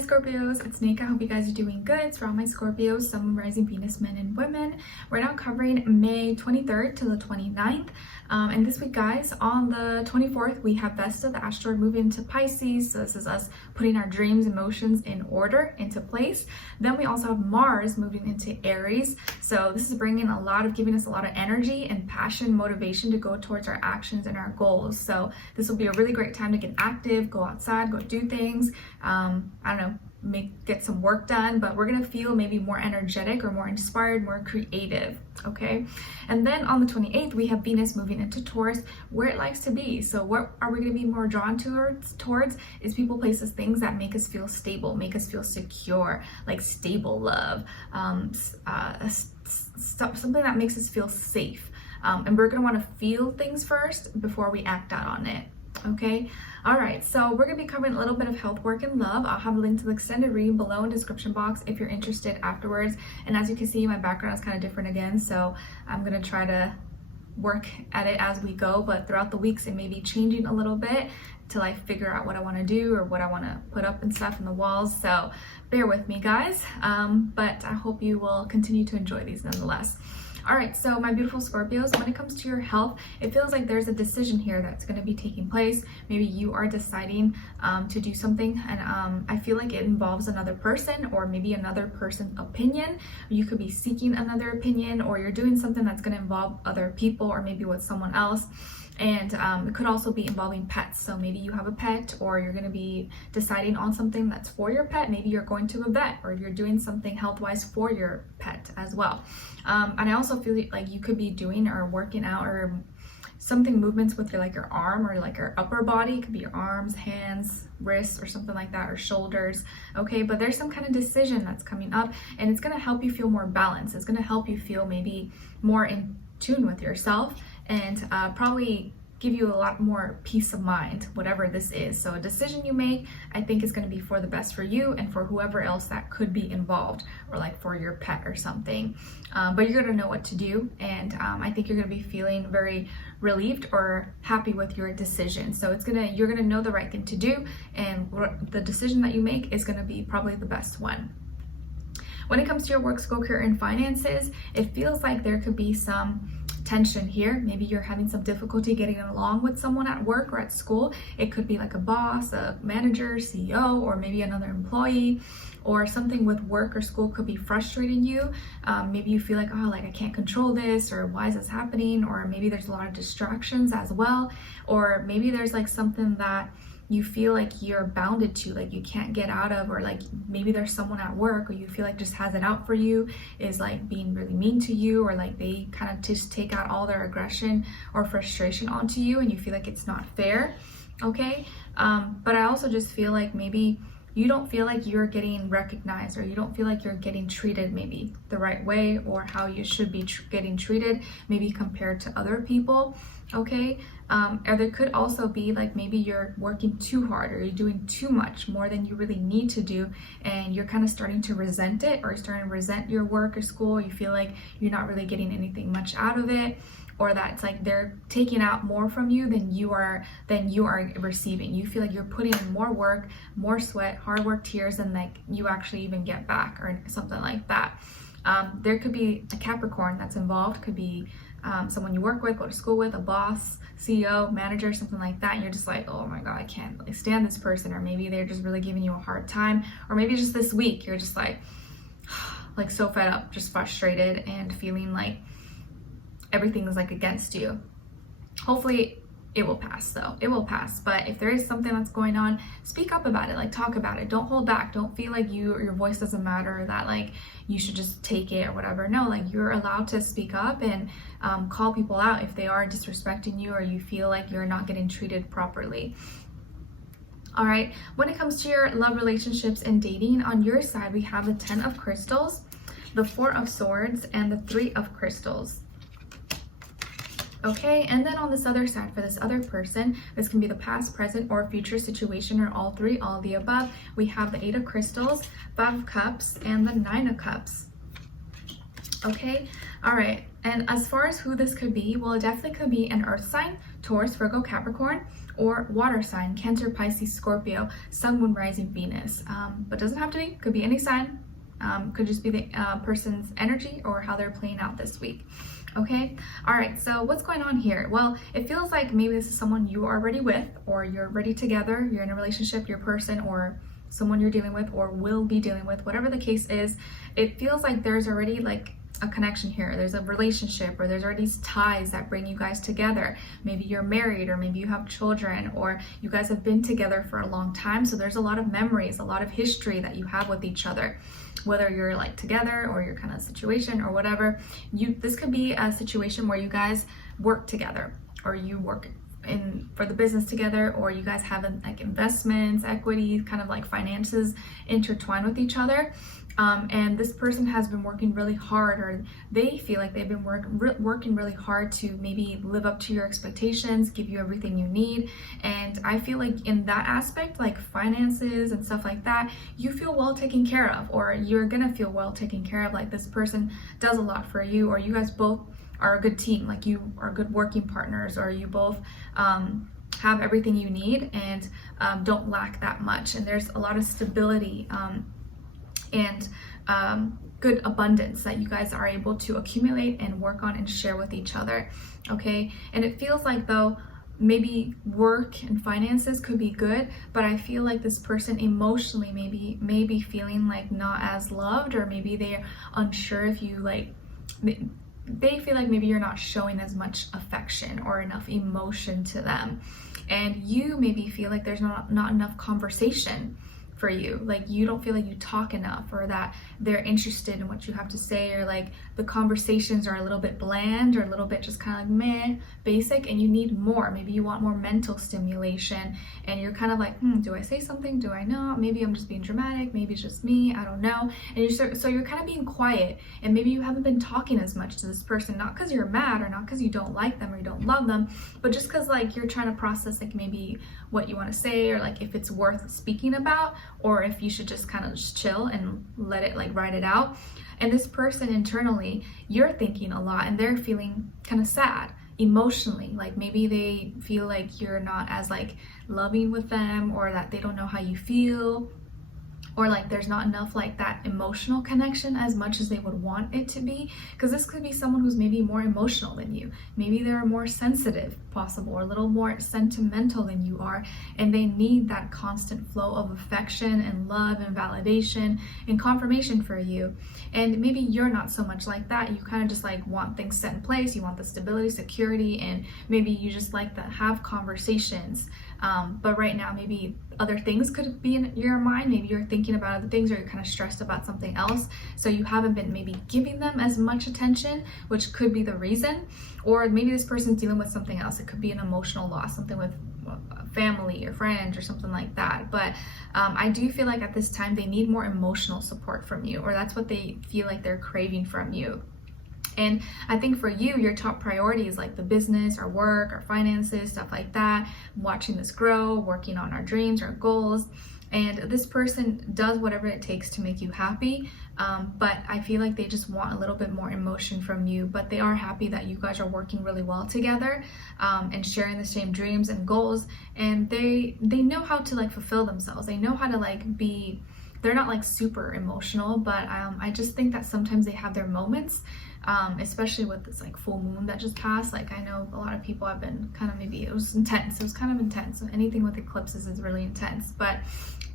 Hi Scorpios, it's Nika. I hope you guys are doing good. It's for all my Scorpios, Sun, Rising, Venus, men and women. We're now covering May 23rd to the 29th. And this week, guys, on the 24th, we have Vesta, the asteroid, moving into Pisces. So this is us putting our dreams, emotions in order, into place. Then we also have Mars moving into Aries. So this is giving us a lot of energy and passion, motivation to go towards our actions and our goals. So this will be a really great time to get active, go outside, go do things. Get some work done, but we're gonna feel maybe more energetic or more inspired, more creative, okay? And then on the 28th, we have Venus moving into Taurus, where it likes to be. So what are we gonna be more drawn towards is people, places, things that make us feel stable, make us feel secure, like stable love, something that makes us feel safe. And we're gonna wanna feel things first before we act out on it. Okay, all right, so we're gonna be covering a little bit of health, work, and love. I'll have a link to the extended reading below in the description box if you're interested afterwards. And as you can see, my background is kind of different again, so I'm gonna try to work at it as we go, but throughout the weeks it may be changing a little bit till I figure out what I want to do or what I want to put up and stuff in the walls. So bear with me, guys, but I hope you will continue to enjoy these nonetheless. All right, so my beautiful Scorpios, when it comes to your health, it feels like there's a decision here that's going to be taking place. Maybe you are deciding to do something, and I feel like it involves another person or maybe another person's opinion. You could be seeking another opinion, or you're doing something that's going to involve other people or maybe with someone else. And it could also be involving pets. So maybe you have a pet, or you're going to be deciding on something that's for your pet. Maybe you're going to a vet, or you're doing something health-wise for your pet as well. And I also feel like you could be doing or working out or something, movements with your arm or like your upper body. It could be your arms, hands, wrists, or something like that, or shoulders. Okay, but there's some kind of decision that's coming up, and it's going to help you feel more balanced. It's going to help you feel maybe more in tune with yourself, and probably give you a lot more peace of mind, whatever this is. So a decision you make, I think, is going to be for the best for you and for whoever else that could be involved, or like for your pet or something. But you're going to know what to do, and I think you're going to be feeling very relieved or happy with your decision. So you're going to know the right thing to do, and the decision that you make is going to be probably the best one. When it comes to your work, school, career, and finances, it feels like there could be some tension here. Maybe you're having some difficulty getting along with someone at work or at school. It could be like a boss, a manager, CEO, or maybe another employee, or something with work or school could be frustrating you. Maybe you feel like, oh, like I can't control this, or why is this happening? Or maybe there's a lot of distractions as well. Or maybe there's like something that you feel like you're bounded to, like you can't get out of, or like maybe there's someone at work or you feel like just has it out for you, is like being really mean to you, or like they kind of just take out all their aggression or frustration onto you, and you feel like it's not fair. Okay, but I also just feel like maybe you don't feel like you're getting recognized, or you don't feel like you're getting treated maybe the right way, or how you should be getting treated maybe compared to other people. Okay, or there could also be like maybe you're working too hard, or you're doing too much, more than you really need to do, and you're kind of starting to resent it, or starting to resent your work or school. You feel like you're not really getting anything much out of it, or that it's like they're taking out more from you than you are receiving. You feel like you're putting in more work, more sweat, hard work, tears, than like you actually even get back, or something like that. There could be a Capricorn that's involved. Could be someone you work with, go to school with, a boss, CEO, manager, something like that. And you're just like, oh my God, I can't really stand this person. Or maybe they're just really giving you a hard time. Or maybe just this week, you're just like so fed up, just frustrated, and feeling like everything is like against you. Hopefully it will pass though. It will pass. But if there is something that's going on, speak up about it, like talk about it. Don't hold back. Don't feel like your voice doesn't matter, or that like you should just take it or whatever. No, like you're allowed to speak up and call people out if they are disrespecting you, or you feel like you're not getting treated properly. All right, when it comes to your love, relationships, and dating, on your side, we have the 10 of Crystals, the 4 of Swords, and the 3 of Crystals. Okay, and then on this other side, for this other person, this can be the past, present, or future situation, or all three, all of the above. We have the 8 of Crystals, 5 of Cups, and the 9 of Cups. Okay, all right, and as far as who this could be, well, it definitely could be an earth sign, Taurus, Virgo, Capricorn, or water sign, Cancer, Pisces, Scorpio, Sun, Moon, Rising, Venus. But doesn't have to be, could be any sign. Could just be the person's energy or how they're playing out this week. Okay, all right, so what's going on here? Well, it feels like maybe this is someone you are already with, or you're already together, you're in a relationship, your person, or someone you're dealing with or will be dealing with, whatever the case is. It feels like there's already like a connection here. There's a relationship, or there's already ties that bring you guys together. Maybe you're married, or maybe you have children, or you guys have been together for a long time. So there's a lot of memories, a lot of history that you have with each other, whether you're like together or you're kind of situation or whatever. This could be a situation where you guys work together, or you work for the business together, or you guys have like investments, equity, kind of like finances intertwined with each other. And this person has been working really hard, or they feel like they've been working really hard to maybe live up to your expectations, give you everything you need. And I feel like in that aspect, like finances and stuff like that, you feel well taken care of, or you're gonna feel well taken care of. Like this person does a lot for you, or you guys both are a good team, like you are good working partners, or you both have everything you need and don't lack that much. And there's a lot of stability and good abundance that you guys are able to accumulate and work on and share with each other. Okay, and it feels like though maybe work and finances could be good, but I feel like this person emotionally may be feeling like not as loved, or maybe they're unsure if you like, they feel like maybe you're not showing as much affection or enough emotion to them, and you maybe feel like there's not enough conversation for you. Like you don't feel like you talk enough, or that they're interested in what you have to say, or like the conversations are a little bit bland, or a little bit just kind of like meh, basic, and you need more. Maybe you want more mental stimulation, and you're kind of like, do I say something? Do I not? Maybe I'm just being dramatic. Maybe it's just me. I don't know. And so you're kind of being quiet, and maybe you haven't been talking as much to this person, not because you're mad, or not because you don't like them or you don't love them, but just because like you're trying to process like maybe what you want to say, or like if it's worth speaking about, or if you should just kind of just chill and let it like ride it out. And this person internally, you're thinking a lot, and they're feeling kind of sad emotionally. Like maybe they feel like you're not as like loving with them, or that they don't know how you feel, or like there's not enough like that emotional connection as much as they would want it to be. Because this could be someone who's maybe more emotional than you. Maybe they're more sensitive, possible, or a little more sentimental than you are, and they need that constant flow of affection and love and validation and confirmation for you. And maybe you're not so much like that. You kind of just like want things set in place. You want the stability, security, and maybe you just like to have conversations. But right now, maybe other things could be in your mind. Maybe you're thinking about other things, or you're kind of stressed about something else. So you haven't been maybe giving them as much attention, which could be the reason. Or maybe this person's dealing with something else. It could be an emotional loss, something with family or friends or something like that. But I do feel like at this time they need more emotional support from you, or that's what they feel like they're craving from you. And I think for you, your top priority is like the business or work or finances, stuff like that, watching this grow, working on our dreams or goals. And this person does whatever it takes to make you happy. But I feel like they just want a little bit more emotion from you, but they are happy that you guys are working really well together, and sharing the same dreams and goals. And they know how to like fulfill themselves. They know how to like be, they're not like super emotional, but I just think that sometimes they have their moments. Especially with this like full moon that just passed. Like I know a lot of people have been kind of, maybe it was intense. It was kind of intense. So anything with eclipses is really intense. But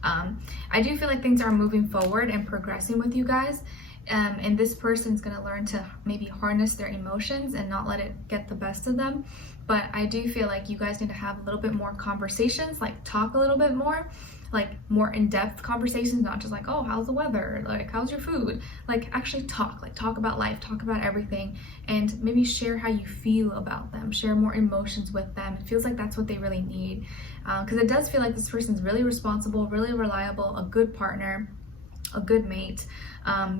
I do feel like things are moving forward and progressing with you guys. And this person's going to learn to maybe harness their emotions and not let it get the best of them. But I do feel like you guys need to have a little bit more conversations, like talk a little bit more, like more in-depth conversations, not just like, oh, how's the weather? Like, how's your food? Like actually talk about life, talk about everything, and maybe share how you feel about them, share more emotions with them. It feels like that's what they really need. Because it does feel like this person's really responsible, really reliable, a good partner, a good mate.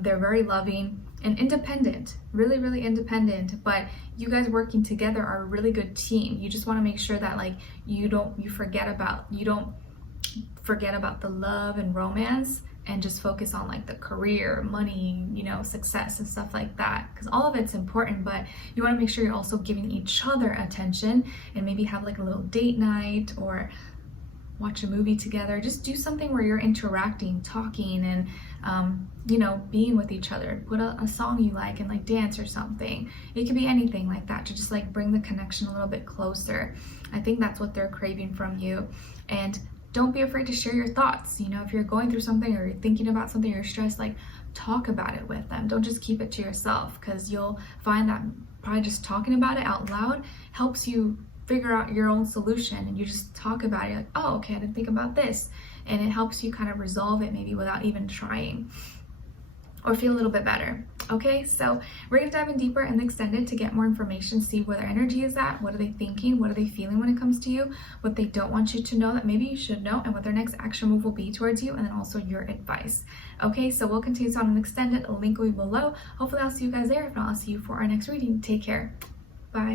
They're very loving and independent, really, really independent, but you guys working together are a really good team. You just want to make sure that like you don't forget about the love and romance and just focus on like the career, money, you know, success and stuff like that, because all of it's important, but you want to make sure you're also giving each other attention, and maybe have like a little date night or watch a movie together. Just do something where you're interacting, talking, and you know, being with each other. Put a song you like and like dance or something. It could be anything like that to just like bring the connection a little bit closer. I think that's what they're craving from you. And don't be afraid to share your thoughts. You know, if you're going through something or you're thinking about something, or you're stressed, like talk about it with them. Don't just keep it to yourself, because you'll find that probably just talking about it out loud helps you figure out your own solution. And you just talk about it like, oh, okay, I didn't think about this. And it helps you kind of resolve it maybe without even trying, or feel a little bit better. Okay, so we're gonna dive in deeper in the extended to get more information, see where their energy is at, what are they thinking, what are they feeling when it comes to you, what they don't want you to know that maybe you should know, and what their next action move will be towards you, and then also your advice. Okay, so we'll continue on an extended. A link will be below. Hopefully I'll see you guys there. If not, I'll see you for our next reading. Take care. Bye.